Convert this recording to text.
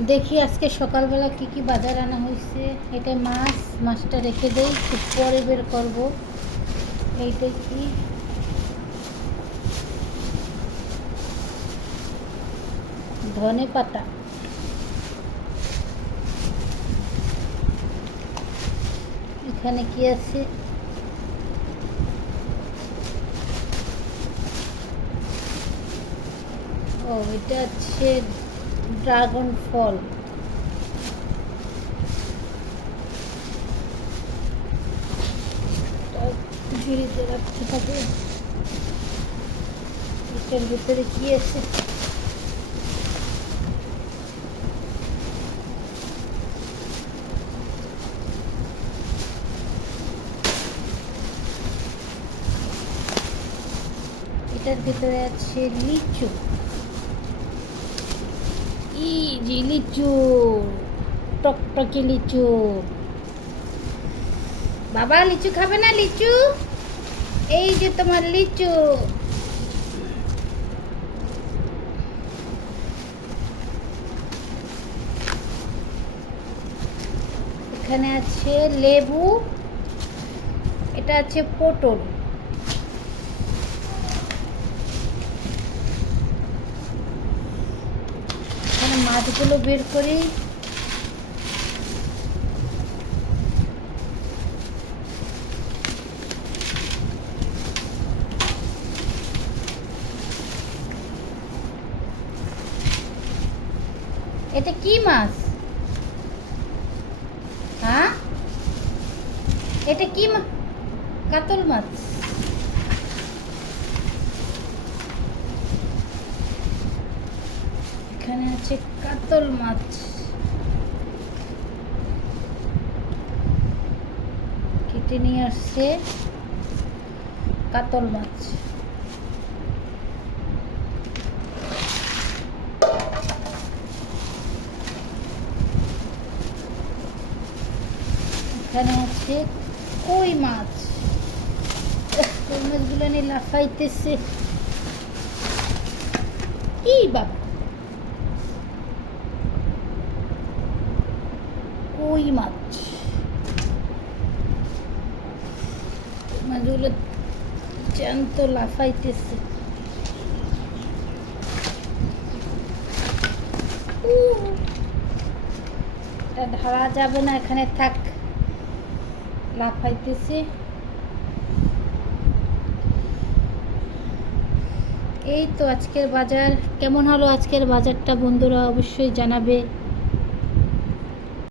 দেখি আজকে সকালবেলা কি কি বাজার আনা হয়েছে। এটা মাছ, মাছটা রেখে দেই পরে বের করব। এইটা কি? ধনে পাতা। এখানে কি আছে? ও, এটা হচ্ছে ড্রাগন ফল। ঝুড়িতে রাখতে হবে। এটার ভিতরে কি আছে? এটার ভিতরে আছে লিচু। ই, জি, লিচু। টকটকে লিচু। বাবা, লিচু খাবে না, লিচু? এই যে তোমার লিচু। এখানে আছে লেবু, এটা আছে পটল এখানে মাছগুলো বের করি। এটা কি মাছ? হ্যাঁ? এটা কি মাছ কাতল মাছ? আছে কাতল মাছ। কেটে নিয়ে আসছে কাতল মাছ। এখানে আছে কই মাছ? কই মাছগুলো নিয়ে লাফাইতেছে। এই বাবা। কই মাছ? মাছগুলো জ্যান্ত লাফাইতেছে। এটা ঢালা যাবে না, এখানে থাক। লাফাইতেছে। এই তো আজকের বাজার। কেমন হলো আজকের বাজারটা বন্ধুরা? অবশ্যই জানাবে।